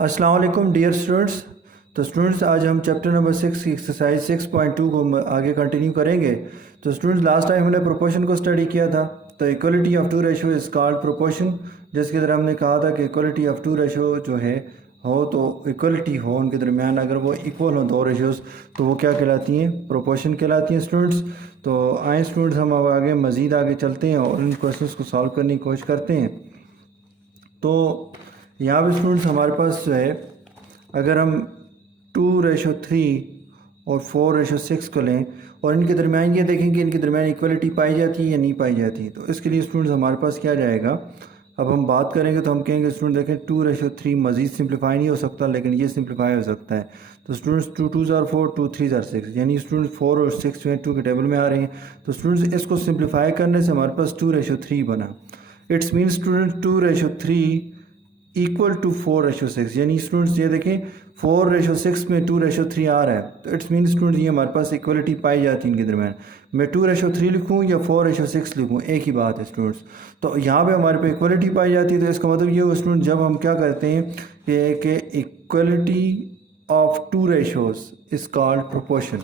अस्सलाम वालेकुम dear students. तो स्टूडेंट्स आज हम चैप्टर नंबर 6 की एक्सरसाइज 6.2 को आगे कंटिन्यू करेंगे। तो स्टूडेंट्स लास्ट टाइम हमने प्रोपोर्शन को स्टडी किया था। तो equality of two ratio is called proportion, जिसके तरह हमने कहा था कि इक्वलिटी ऑफ टू रेशो जो है हो तो इक्वलिटी हो उनके दरमियान, अगर वो इक्वल हो दो रेशोज़ तो वो क्या कहलाती हैं, प्रोपोर्शन कहलाती हैं स्टूडेंट्स। तो आए स्टूडेंट्स हम अब आगे मज़ीद आगे चलते हैं और इन क्वेश्चंस को सॉल्व करने की कोशिश करते हैं। तो यहाँ पे स्टूडेंट्स हमारे पास जो है, अगर हम 2:3 और 4:6 को लें और इनके दरमियान ये देखें कि इनके दरमियान इक्वलिटी पाई जाती है या नहीं पाई जाती, तो इसके लिए स्टूडेंट्स हमारे पास क्या जाएगा। अब हम बात करेंगे तो हम कहेंगे स्टूडेंट देखें 2:3 मज़ीद सिंप्लीफाई नहीं हो सकता, लेकिन ये सिंप्लीफाई हो सकता है। तो students 2 2s are 4, 2 3s are 6, यानी स्टूडेंट्स 4 और 6 जो है 2 के टेबल में आ रहे हैं। तो स्टूडेंट्स इसको सिंप्लीफाई करने से हमारे पास 2:3 बना। It's mean student 2:3 equal to 4:6, यानी स्टूडेंट्स ये देखें 4:6 में 2:3 आ रहा है। तो इट्स मीन स्टूडेंट्स ये हमारे पास इक्वलिटी पाई जाती है इनके दरमियान। मैं 2:3 लिखूँ या 4:6 लिखूँ, एक ही बात है स्टूडेंट्स। तो यहाँ पे हमारे पे इक्वलिटी पाई जाती है। तो इसका मतलब ये हुआ स्टूडेंट, जब हम क्या करते हैं कि equality of two ratios is called proportion.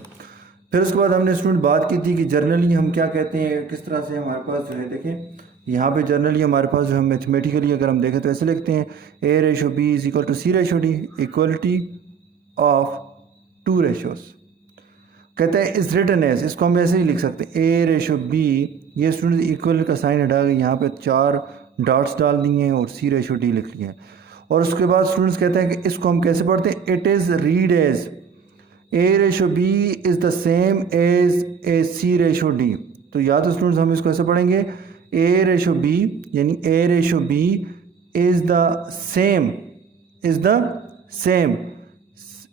फिर उसके बाद हमने स्टूडेंट बात की थी कि जर्नली हम क्या कहते हैं, किस तरह से हमारे पास जो है देखें यहाँ पे जनरली हमारे पास जो है मैथमेटिकली अगर हम देखें तो ऐसे लिखते हैं A/B is equal to C/D, equality of two ratios. कहते हैं इज रिटन एज, इसको हम ऐसे ही लिख सकते हैं A/B। ये स्टूडेंट इक्वल का साइन हटा के यहाँ पे 4 डॉट्स डाल दिए हैं और C/D लिख लिया है। और उसके बाद स्टूडेंट्स कहते हैं कि इसको हम कैसे पढ़ते हैं, it is read as A/B is the same as a C/D। तो या तो स्टूडेंट्स हम इसको ऐसे पढ़ेंगे A/B, यानी A/B is the same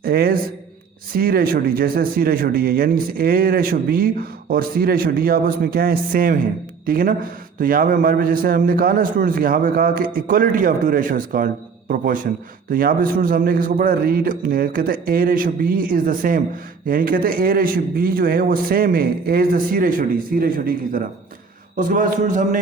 as C/D, जैसे C/D है, यानी A/B और C/D आपस में क्या है, सेम है। ठीक है ना। तो यहाँ पे हमारे पे जैसे हमने कहा ना स्टूडेंट्स, यहाँ पे कहा कि equality of two ratio is called proportion. तो यहाँ पे स्टूडेंट्स हमने किसको पढ़ा, रीड, कहते हैं A/B इज़ द सेम, यानी कहते हैं A/B जो है वो सेम है एज द C/D की तरह। उसके बाद स्टूडेंट्स हमने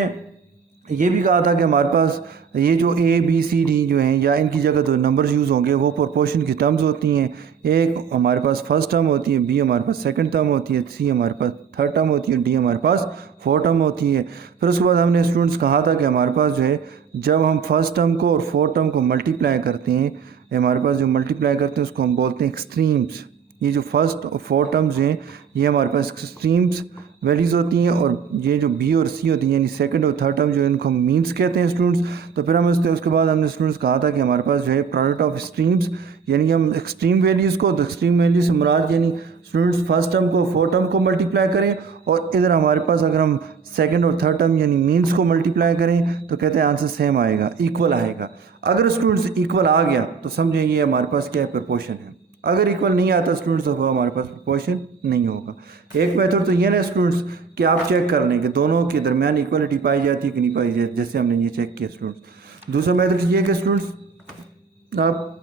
ये भी कहा था कि हमारे पास ये जो A B C D जो हैं, या इनकी जगह तो नंबर्स यूज़ होंगे, वो प्रोपोर्शन की टर्म्स होती हैं। एक हमारे पास फर्स्ट टर्म होती है, B हमारे पास सेकंड टर्म होती है, C हमारे पास थर्ड टर्म होती है, D हमारे पास फोर्थ टर्म होती है। फिर उसके बाद हमने स्टूडेंट्स कहा था कि हमारे पास जो है, जब हम फर्स्ट टर्म को और फोर्थ टर्म को मल्टीप्लाई करते हैं, हमारे पास जो मल्टीप्लाई करते हैं उसको हम बोलते हैं एक्सट्रीम्स। ये जो फर्स्ट और फोर्थ टर्म्स हैं ये हमारे पास एक्सट्रीम्स वैल्यूज़ होती हैं, और ये जो B और C होती हैं यानी सेकंड और थर्ड टर्म जो है इनको हम मीन्स कहते हैं स्टूडेंट्स। तो फिर हम उसके बाद हमने स्टूडेंट्स कहा था कि हमारे पास जो है प्रोडक्ट ऑफ एक्सट्रीम्स, यानी हम एक्सट्रीम वैल्यूज़ को, तो एक्सट्रीम वैल्यू से मुराद यानी स्टूडेंट्स फर्स्ट टर्म को फोर्थ टर्म को मल्टीप्लाई करें, और इधर हमारे पास अगर हम सेकंड और थर्ड टर्म यानी मीन्स को मल्टीप्लाई करें तो कहते हैं आंसर सेम आएगा, इक्वल आएगा। अगर स्टूडेंट्स इक्वल आ गया तो समझे ये हमारे पास क्या है, प्रोपोर्शन है। अगर इक्वल नहीं आता स्टूडेंट्स तो हमारे पास प्रोपोर्शन नहीं होगा। एक मेथड तो ये ना स्टूडेंट्स कि आप चेक कर लें कि दोनों के दरमियान इक्वलिटी पाई जाती है कि नहीं पाई जाती, जैसे हमने ये चेक किया स्टूडेंट्स। दूसरा मेथड ये है कि स्टूडेंट्स आप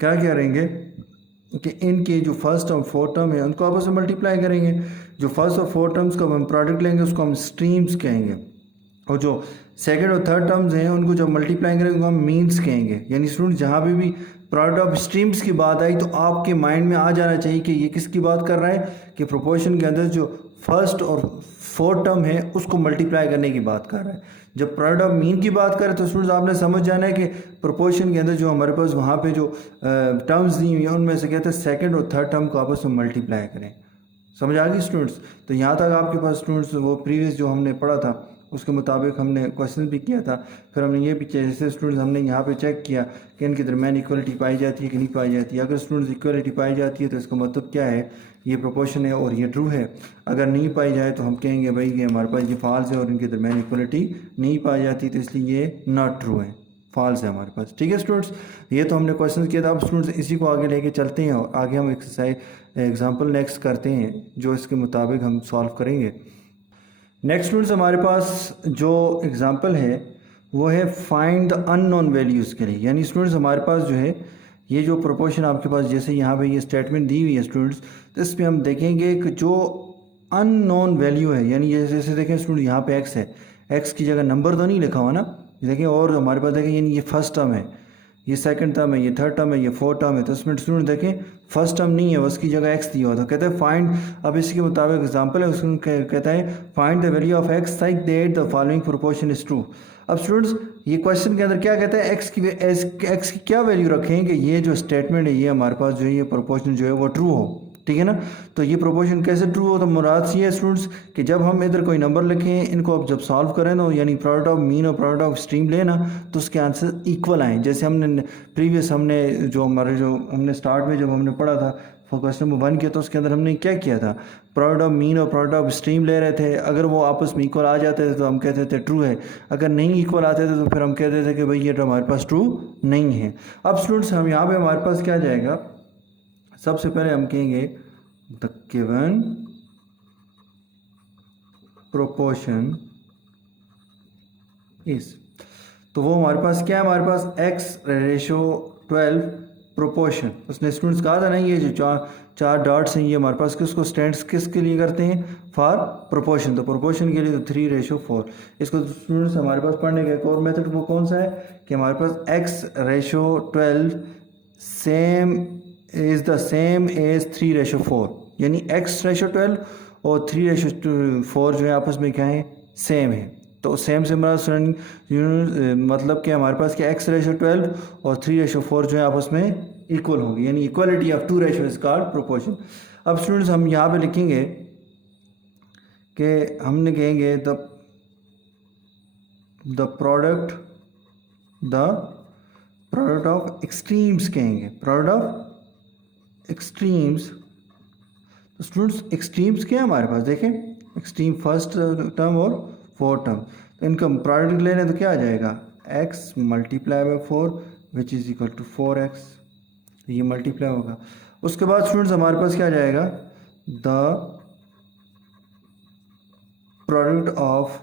क्या करेंगे कि इनके जो फर्स्ट और फोर्थ टर्म है उनको आपस में मल्टीप्लाई करेंगे। जो फर्स्ट और फोर्थ टर्म्स का हम प्रोडक्ट लेंगे उसको हम स्ट्रीम्स कहेंगे, और जो सेकंड और थर्ड टर्म्स हैं उनको जब मल्टीप्लाई करेंगे उनको हम मीन्स कहेंगे। यानी स्टूडेंट जहाँ पे भी प्रोडक्ट ऑफ स्ट्रीम्स की बात आई तो आपके माइंड में आ जाना चाहिए कि ये किसकी बात कर रहा है, कि प्रोपोर्शन के अंदर जो फर्स्ट और फोर्थ टर्म है उसको मल्टीप्लाई करने की बात कर रहा है। जब प्रोडक्ट ऑफ मीन की बात करें तो स्टूडेंट्स आपने समझ जाना है कि प्रोपोर्शन के अंदर जो हमारे पास वहाँ पे जो टर्म्स दी हुई हैं उनमें से कहते हैं सेकंड और थर्ड टर्म को आपस में मल्टीप्लाई करें। समझ आ गई स्टूडेंट्स। तो यहाँ तक आपके पास स्टूडेंट्स वो प्रीवियस जो हमने पढ़ा था उसके मुताबिक हमने क्वेश्चन भी किया था। फिर हमने ये भी जैसे स्टूडेंट्स हमने यहाँ पे चेक किया कि इनके दरमियान इक्वलिटी पाई जाती है कि नहीं पाई जाती है। अगर स्टूडेंट्स इक्वलिटी पाई जाती है तो इसका मतलब क्या है, ये प्रोपोर्शन है और ये ट्रू है। अगर नहीं पाई जाए तो हम कहेंगे भाई कि हमारे पास ये फॉल्स है और इनके दरमियान इक्वलिटी नहीं पाई जाती, तो इसलिए ये नॉट ट्रू है, फॉल्स है हमारे पास। ठीक है स्टूडेंट्स, ये तो हमने क्वेश्चन किया था। अब स्टूडेंट्स इसी को आगे लेके चलते हैं और आगे हम एक्सरसाइज एग्जाम्पल नेक्स्ट करते हैं जो इसके मुताबिक हम सॉल्व करेंगे। नेक्स्ट स्टूडेंट्स हमारे पास जो एग्जांपल है वो है फाइंड द अननोन वैल्यूज़ के लिए। यानी स्टूडेंट्स हमारे पास जो है ये जो प्रोपोर्शन आपके पास जैसे यहाँ पे ये स्टेटमेंट दी हुई है स्टूडेंट्स, तो इस पर हम देखेंगे कि जो अननोन वैल्यू है, यानी ये जैसे देखें स्टूडेंट यहाँ पे x है, x की जगह नंबर तो नहीं लिखा हुआ ना, देखिए, और हमारे पास देखें यानी ये फर्स्ट टर्म है, ये सेकंड टर्म है, ये थर्ड टर्म है, ये फोर्थ टर्म है। तो इसमें स्टूडेंट देखें फर्स्ट टर्म नहीं है, उसकी जगह एक्स दिया हुआ था। कहते हैं फाइंड, अब इसके मुताबिक एग्जांपल है उसमें कहता है find the value of x such that the following proportion is true. अब स्टूडेंट्स ये क्वेश्चन के अंदर क्या कहता है, एक्स की क्या वैल्यू रखें कि ये जो स्टेटमेंट है ये हमारे पास जो है ये प्रोपोर्शन जो है वो ट्रू हो, ठीक है ना। तो ये प्रोपोर्शन कैसे ट्रू हो, तो मुराद ये है स्टूडेंट्स कि जब हम इधर कोई नंबर लिखें, इनको अब जब सॉल्व करें ना, यानी प्रोडक्ट ऑफ मीन और प्रोडक्ट ऑफ एक्सट्रीम लेना, तो उसके आंसर इक्वल आए। जैसे हमने प्रीवियस हमने स्टार्ट में जब हमने पढ़ा था क्वेश्चन नंबर 1 किया, तो उसके अंदर हमने क्या किया था, प्रोडक्ट ऑफ मीन और प्रोडक्ट ऑफ एक्सट्रीम ले रहे थे। अगर वो आपस में इक्वल आ जाते थे तो हम कहते थे ट्रू है, अगर नहीं इक्वल आते थे तो फिर हम कहते थे कि भाई ये तो हमारे पास ट्रू नहीं है। अब स्टूडेंट्स हम यहाँ पे हमारे पास क्या जाएगा, सबसे पहले हम कहेंगे the given proportion is, तो वो हमारे पास क्या है, हमारे पास x/12 प्रोपोर्शन। उसने स्टूडेंट्स कहा था ना ये जो चार डॉट्स हैं ये हमारे पास किसको स्टैंड्स किसके लिए करते हैं, फॉर प्रोपोर्शन। तो प्रोपोर्शन के लिए तो 3/4। इसको स्टूडेंट्स हमारे पास पढ़ने का एक और मेथड वो कौन सा है कि हमारे पास x/12 same is the same as 3/4, यानी x/12 और 3/4 जो है आपस में क्या है, सेम है। तो सेम से मतलब कि हमारे पास क्या x/12 और 3/4 जो है आपस में इक्वल होगी, यानी equality of two ratio is called proportion. अब स्टूडेंट्स हम यहाँ पे लिखेंगे कि हमने कहेंगे द प्रोडक्ट ऑफ एक्सट्रीम्स, कहेंगे प्रोडक्ट ऑफ एक्सट्रीम्स। तो स्टूडेंट्स एक्सट्रीम्स क्या है हमारे पास, देखें एक्सट्रीम फर्स्ट टर्म और फोर्थ टर्म, तो इनका प्रोडक्ट ले लें तो क्या आ जाएगा, x × 4 which is equal to 4x, ये मल्टीप्लाई होगा। उसके बाद स्टूडेंट्स हमारे पास क्या आ जाएगा, the product of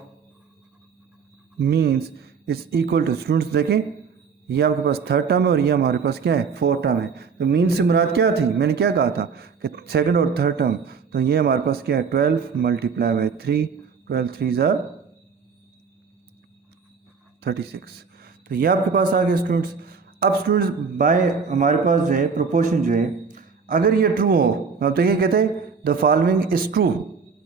means is equal to, students देखें ये आपके पास थर्ड टर्म है और ये हमारे पास क्या है, फोर्थ टर्म है। तो मीन से मुराद क्या थी, मैंने क्या कहा था कि सेकंड और थर्ड टर्म। तो ये हमारे पास क्या है, 12 × 3, 12 3 36। तो ये आपके पास आ गया स्टूडेंट्स। अब स्टूडेंट्स बाय हमारे पास जो है प्रोपोर्शन जो है, अगर ये ट्रू हो, तो ये कहते हैं द फॉलोइंग इज ट्रू।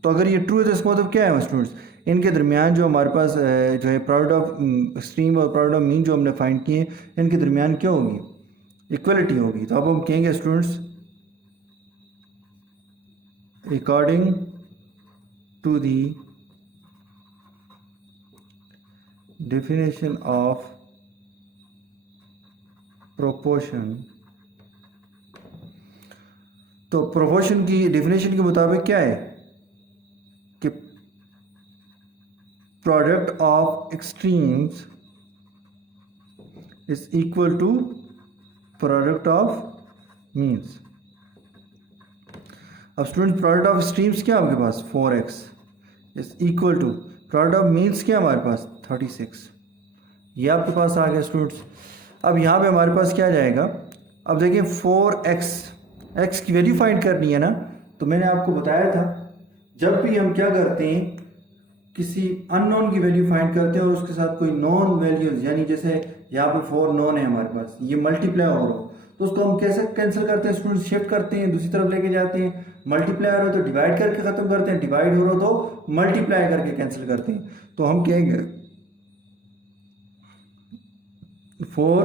तो अगर ये ट्रू है तो इसका मतलब क्या है स्टूडेंट्स, इनके दरमियान जो हमारे पास जो है प्रोडक्ट ऑफ एक्सट्रीम और प्रोडक्ट ऑफ मीन जो हमने फाइंड किए, इनके दरमियान क्या होगी, इक्वलिटी होगी। तो अब हम कहेंगे students according to the definition of proportion, तो प्रोपोर्शन की डेफिनेशन के मुताबिक क्या है कि product of extremes is equal to product of means. अब स्टूडेंट प्रोडक्ट ऑफ एक्सट्रीम्स क्या आपके पास 4x is equal to product of means क्या हमारे पास 36, ये आपके पास आ गया स्टूडेंट्स। अब यहाँ पे हमारे पास क्या जाएगा, अब देखिए 4x की वैल्यू फाइंड करनी है ना। तो मैंने आपको बताया था जब भी हम क्या करते हैं, किसी अननोन की वैल्यू फाइंड करते हैं और उसके साथ कोई नॉन वैल्यूज, यानी जैसे यहाँ पे 4 नॉन है हमारे पास, ये मल्टीप्लाई हो रहा हो तो उसको हम कैसे कैंसिल करते हैं स्टूडेंट्स, शिफ्ट करते हैं, दूसरी तरफ लेके जाते हैं। मल्टीप्लाई हो रहा है तो डिवाइड करके खत्म करते हैं, डिवाइड हो रहा तो मल्टीप्लाई करके कैंसिल करते हैं। तो हम कहेंगे 4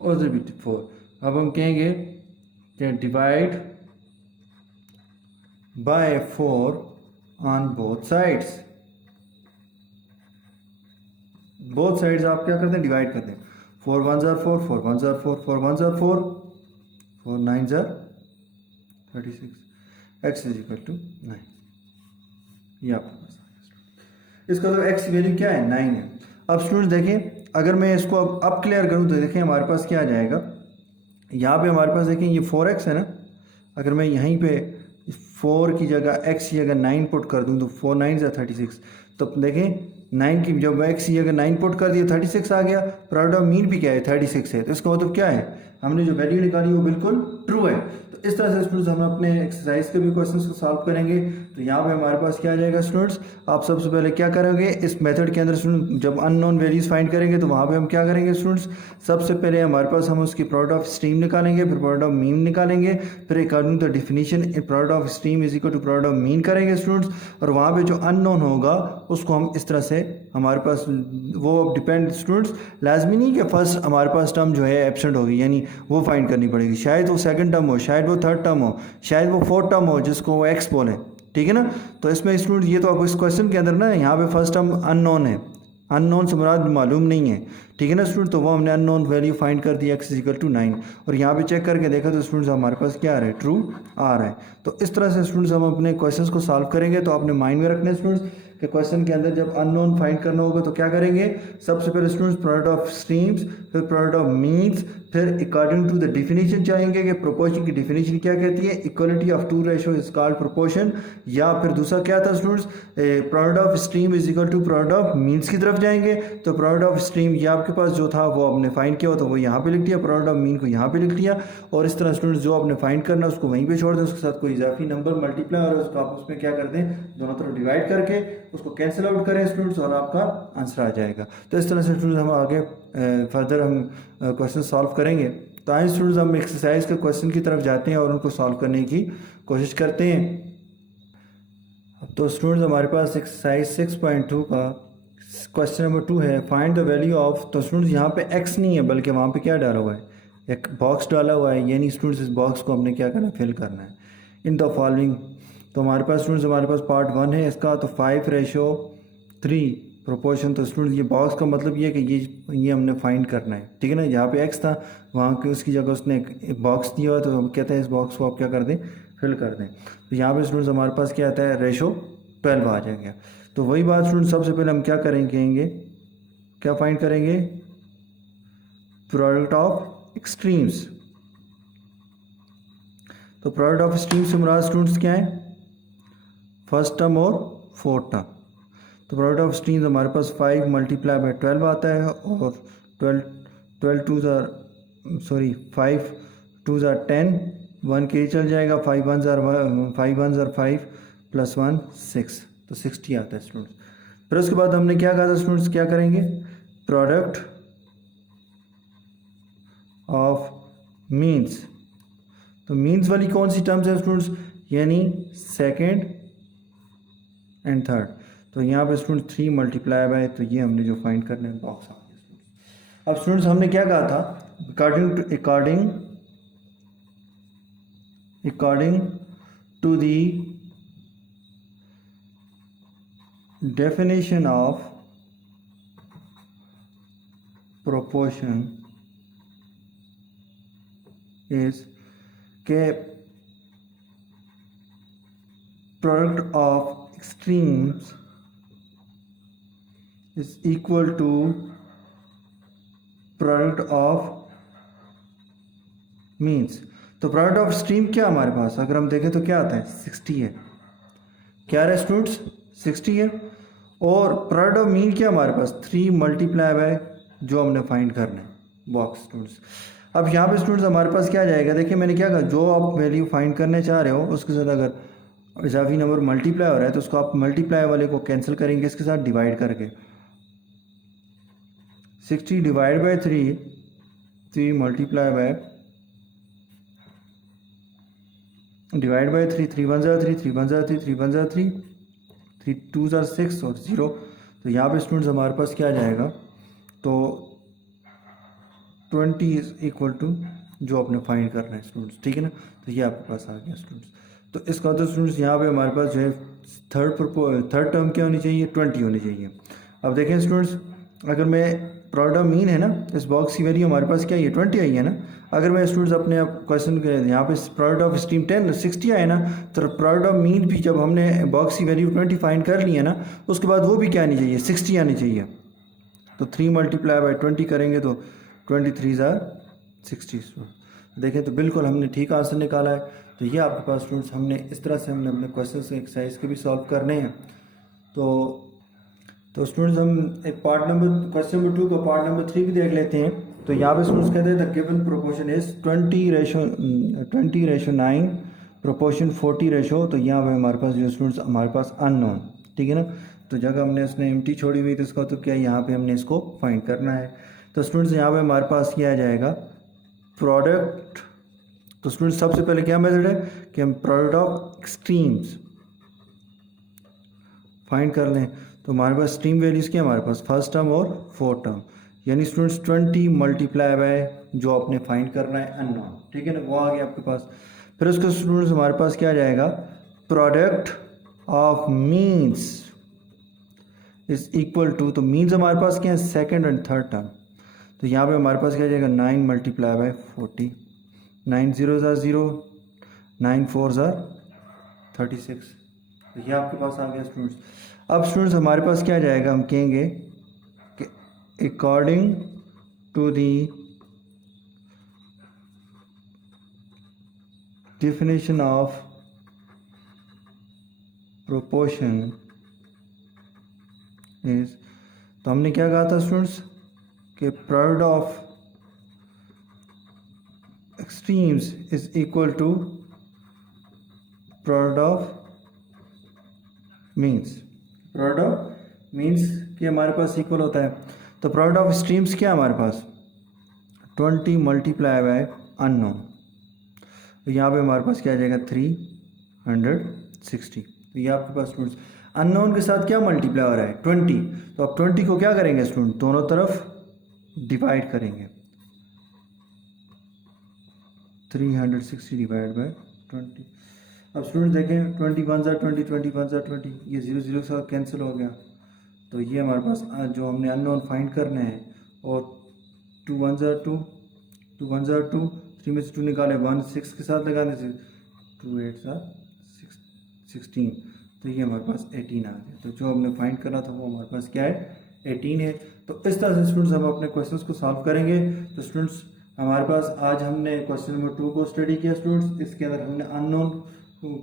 और 4, अब हम कहेंगे कि divide by 4 on both sides. Both sides आप क्या करते हैं, डिवाइड करते हैं। 4 1 4, 4 1 4, 4 1 4, 4 9 36, x इज इक्वल टू 9। ये आपके पास इसका तो x वैल्यू क्या है 9 है। अब स्टूडेंट्स देखें अगर मैं इसको अब क्लियर करूं तो देखें हमारे पास क्या आ जाएगा, यहाँ पे हमारे पास देखें ये 4x है ना, अगर मैं यहीं पे 4 की जगह x की जगह 9 पुट कर दूं तो 4 9 36। तो देखें 9 की जब एक्स ही अगर 9 पुट कर दिया 36 आ गया, प्रोडक्ट ऑफ मीन भी क्या है 36 है, तो इसका मतलब क्या है हमने जो वैल्यू निकाली वो बिल्कुल ट्रू है। तो इस तरह से स्टूडेंट्स हम अपने एक्सरसाइज के भी क्वेश्चंस को सॉल्व करेंगे। तो यहाँ पे हमारे पास क्या आ जाएगा स्टूडेंट्स, आप सबसे पहले क्या करेंगे इस मेथड के अंदर स्टूडेंट जब अननोन वैल्यूज फाइंड करेंगे तो वहाँ पे हम क्या करेंगे स्टूडेंट्स, सबसे पहले हमारे पास हम उसकी प्रोडक्ट ऑफ स्ट्रीम निकालेंगे, फिर प्रोडक्ट ऑफ मीन निकालेंगे, फिर according to definition product of stream is equal to product of mean करेंगे स्टूडेंट्स। और वहाँ पे जो अननोन होगा उसको हम इस तरह से हमारे पास वो डिपेंड स्टूडेंट्स लाजमी नहीं कि फर्स्ट हमारे पास टर्म जो है एब्सेंट होगी यानी वो फाइंड करनी पड़ेगी, शायद वो सेकंड टर्म हो, शायद वो थर्ड टर्म हो, शायद वो फोर्थ टर्म हो जिसको वो एक्स बोले, ठीक है ना। तो इसमें स्टूडेंट ये तो आपको इस क्वेश्चन के अंदर ना यहाँ पे फर्स्ट टर्म अननोन है, अननोन से मुराद मालूम नहीं है, ठीक है ना स्टूडेंट। तो वो हमने अननोन वैल्यू फाइंड कर दी एक्स इक्वल टू 9 और यहाँ पे चेक करके देखा तो स्टूडेंट्स हमारे पास क्या आ रहा है ट्रू आ रहा है। तो इस तरह से स्टूडेंट्स हम अपने क्वेश्चंस को सॉल्व करेंगे। तो आपने माइंड में रखना है स्टूडेंट्स कि क्वेश्चन के अंदर जब अननोन फाइंड करना होगा तो क्या करेंगे, सबसे पहले स्टूडेंट्स प्रोडक्ट ऑफ स्ट्रीम्स, फिर प्रोडक्ट ऑफ मीन्स, फिर अकॉर्डिंग टू द डिफिनीशन चाहेंगे कि प्रोपोर्शन की डिफिनीशन क्या कहती है, equality of two ratio is called proportion, या फिर दूसरा क्या था students product of stream is equal to product of means की तरफ जाएंगे। तो प्रोडक्ट ऑफ स्ट्रीम ये आपके पास जो था वो आपने फाइंड किया हो तो वो यहाँ पे लिख दिया, प्रोडक्ट ऑफ मीन को यहाँ पे लिख दिया। और इस तरह स्टूडेंट्स जो आपने फाइंड करना उसको वहीं पे छोड़ दें, उसके साथ कोई इजाफी नंबर मल्टीप्लाई और उसको आप उसमें क्या कर दें दोनों तरफ डिवाइड करके उसको कैंसिल आउट करें स्टूडेंट्स और आपका आंसर आ जाएगा। तो इस तरह से स्टूडेंट्स हम आगे फर्दर हम क्वेश्चन सॉल्व करेंगे। तो आइए स्टूडेंट्स हम एक्सरसाइज के क्वेश्चन की तरफ जाते हैं और उनको सॉल्व करने की कोशिश करते हैं। तो स्टूडेंट्स हमारे पास एक्सरसाइज 6.2 का क्वेश्चन नंबर 2 है, फाइंड द वैल्यू ऑफ। तो स्टूडेंट्स यहाँ पे x नहीं है बल्कि वहाँ पे क्या डाला हुआ है, एक बॉक्स डाला हुआ है, यानी स्टूडेंट्स इस बॉक्स को हमने क्या करना है फिल करना है इन द फॉलोइंग। तो हमारे पास स्टूडेंट्स हमारे पास पार्ट 1 है इसका, तो 5:3 प्रोपोर्शन। तो स्टूडेंट्स ये बॉक्स का मतलब ये है कि ये हमने फाइंड करना है, ठीक है ना। यहाँ पे x था वहाँ के उसकी जगह उसने एक बॉक्स दिया हुआ तो हम कहते हैं इस बॉक्स को आप क्या कर दें फिल कर दें। तो यहाँ पे स्टूडेंट्स हमारे पास क्या आता है रेशो 12 आ जाएगा। तो वही बात स्टूडेंट्स सबसे पहले हम क्या करेंगे क्या फाइंड करेंगे प्रोडक्ट ऑफ एक्सट्रीम्स। तो प्रोडक्ट ऑफ एक्सट्रीम्स से मुराद स्टूडेंट्स क्या है फर्स्ट टर्म और फोर्थ टर्म। तो प्रोडक्ट ऑफ एक्सट्रीम्स हमारे पास 5 × 12 आता है और 5 2 10 1 के चल जाएगा, 5 1 5 प्लस 1 6 तो 60 आता है स्टूडेंट्स। फिर उसके बाद हमने क्या कहा था स्टूडेंट्स क्या करेंगे प्रोडक्ट ऑफ मीन्स। तो मीन्स वाली कौन सी टर्म्स है स्टूडेंट्स, यानी सेकंड एंड थर्ड। तो यहाँ पे स्टूडेंट 3 × तो ये हमने जो फाइंड करना है बॉक्स आ गया स्टूडेंट्स। अब स्टूडेंट्स हमने क्या कहा था according to the definition of proportion is के product of extremes is equal to product of means। तो प्रोडक्ट ऑफ स्ट्रीम क्या हमारे पास अगर हम देखें तो क्या आता है 60 है, क्या है स्टूडेंट्स 60 है। और प्रोडक्ट ऑफ मीन क्या हमारे पास 3 × जो हमने फाइंड करना है बॉक्स स्टूडेंट्स। अब यहाँ पे स्टूडेंट्स हमारे पास क्या जाएगा, देखिए मैंने क्या कहा जो आप वैल्यू फाइंड करने चाह रहे हो उसके साथ अगर इजाफी नंबर मल्टीप्लाई हो रहा है तो उसको आप मल्टीप्लाई वाले को कैंसिल करेंगे इसके साथ डिवाइड करके। 60 / 3 डिवाइड बाई 3 3 1 3 3 1 3 3 1 3 3 2 6 और 0। तो यहाँ पे स्टूडेंट्स हमारे पास क्या आ जाएगा तो 20 इज इक्वल टू जो आपने फाइंड करना है स्टूडेंट्स, ठीक है ना। तो ये आपके पास आ गया स्टूडेंट्स। तो इसका तो स्टूडेंट्स यहाँ पे हमारे पास जो है थर्ड टर्म क्या होनी चाहिए 20 होनी चाहिए। अब देखें स्टूडेंट्स अगर मैं प्रोडक्ट ऑफ मीन है ना इस बॉक्स की वैल्यू हमारे पास क्या है 20 आई है ना। अगर मैं स्टूडेंट्स अपने क्वेश्चन के यहाँ पे प्रोडक्ट ऑफ स्ट्रीम 60 आए ना तो प्रोडक्ट ऑफ मीन भी जब हमने बॉक्स की वैल्यू 20 फाइंड कर ली है ना उसके बाद वो भी क्या आनी चाहिए 60 आनी चाहिए। तो 3 × 20 करेंगे तो 23 = 60। देखें तो बिल्कुल हमने ठीक आंसर निकाला है। तो ये आपके पास स्टूडेंट्स हमने इस तरह से हमने अपने क्वेश्चन एक्सरसाइज के भी सॉल्व करने हैं। तो तो स्टूडेंट्स हम एक पार्ट नंबर क्वेश्चन नंबर 2 का पार्ट नंबर 3 भी देख लेते हैं। तो यहाँ पे स्टूडेंट्स कहते हैं the given proportion is 20:9 proportion 40 तो यहाँ पे हमारे पास जो स्टूडेंट्स हमारे पास अननोन, ठीक है ना। तो जगह हमने उसने एम्प्टी छोड़ी हुई तो इसका तो क्या यहाँ पे हमने इसको फाइंड करना है। तो स्टूडेंट्स यहाँ पे हमारे पास क्या आ जाएगा प्रोडक्ट। तो स्टूडेंट्स सबसे पहले क्या मेथड है कि हम प्रोडक्ट ऑफ एक्सट्रीम्स फाइंड कर लें। तो हमारे पास स्ट्रीम वैल्यूज़ क्या हमारे पास फर्स्ट टर्म और फोर्थ टर्म, यानी स्टूडेंट्स 20 मल्टीप्लाई बाय जो आपने फाइंड करना है अननोन, ठीक है ना, वो आ गया आपके पास। फिर उसके स्टूडेंट्स हमारे पास क्या आ जाएगा product of means is equal to, तो मीन्स हमारे पास क्या है सेकेंड एंड थर्ड टर्म। तो यहाँ पे हमारे पास क्या आ जाएगा 9 multiply by 40, 9 0s are 0, 9 4s are 36। तो ये आपके पास आ गया स्टूडेंट्स। अब स्टूडेंट्स हमारे पास क्या जाएगा, हम कहेंगे कि according to the definition of proportion is, तो हमने क्या कहा था स्टूडेंट्स कि product of extremes is equal to product of means. Product of means के हमारे पास इक्वल होता है। तो प्रोडक्ट ऑफ एक्सट्रीम्स क्या हमारे पास 20 मल्टीप्लाई बाय अननोन, तो यहाँ पे हमारे पास क्या आ जाएगा 360। तो ये आपके पास स्टूडेंट्स अननोन के साथ क्या मल्टीप्लाई हो रहा है 20, तो आप 20 को क्या करेंगे स्टूडेंट दोनों तरफ डिवाइड करेंगे, 360 डिवाइड बाय 20। अब स्टूडेंट देखें 20 1 20, 20 1 20, ये 0 0 के साथ कैंसिल हो गया। तो ये हमारे पास जो हमने अननोन फाइंड करना है, और 2 1 2, 2 1 2, 3 में से 2 निकाले 1 6 के साथ लगाने से 2 8 16, तो ये हमारे पास 18 आ गया। तो जो हमने फाइंड करना था वो हमारे पास क्या है 18 है। तो इस तरह से स्टूडेंट्स हम अपने क्वेश्चंस को सॉल्व करेंगे। तो स्टूडेंट्स हमारे पास आज हमने क्वेश्चन नंबर 2 को स्टडी किया स्टूडेंट्स। इसके अंदर हमने अननोन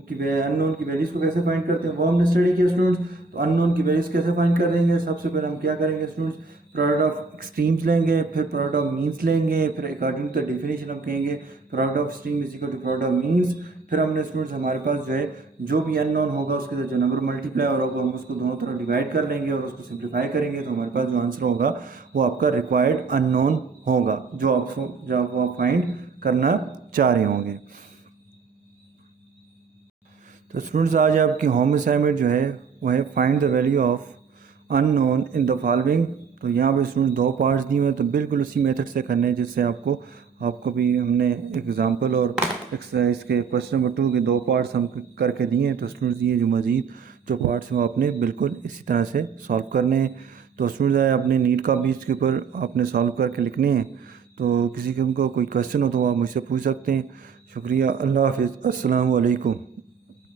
की वैल्यूज़ को कैसे फाइंड करते हैं वो हमने स्टडी किया स्टूडेंट्स। तो अननोन की वैल्यूज़ कैसे फाइंड कर देंगे, सबसे पहले हम क्या करेंगे स्टूडेंट्स प्रोडक्ट ऑफ एक्सट्रीम्स लेंगे, फिर प्रोडक्ट ऑफ मीन्स लेंगे, फिर अकॉर्डिंग टू द डेफिनेशन हम कहेंगे product of extreme is equal to product of means. फिर हमने स्टूडेंट्स हमारे पास जो है जो भी अननोन होगा उसके साथ जो नंबर मल्टीप्लाई हो रहा होगा हम उसको दोनों तरफ डिवाइड कर लेंगे और उसको सिंप्लीफाई करेंगे। तो हमारे पास जो आंसर होगा वो आपका रिक्वायर्ड अननोन होगा जो आप फाइंड करना चाह रहे होंगे। तो स्टूडेंट्स आज आपकी होम असाइनमेंट जो है वो है find the value of unknown in the following. तो यहाँ पे स्टूडेंट्स 2 पार्ट्स दिए हुए हैं, तो बिल्कुल उसी मेथड से करने हैं जिससे आपको भी हमने एग्जांपल और एक्सरसाइज के क्वेश्चन नंबर 2 के 2 पार्ट्स हम करके दिए हैं। तो स्टूडेंट्स ये जो मज़ीद जो पार्ट्स हैं वो आपने बिल्कुल इसी तरह से सॉल्व करने हैं। तो स्टूडेंट्स अपने नीट का भी इसके ऊपर आपने सॉल्व करके लिखने हैं। तो किसी को कोई क्वेश्चन हो तो आप मुझसे पूछ सकते हैं। शुक्रिया, अल्लाह हाफिज़, अस्सलामु अलैकुम।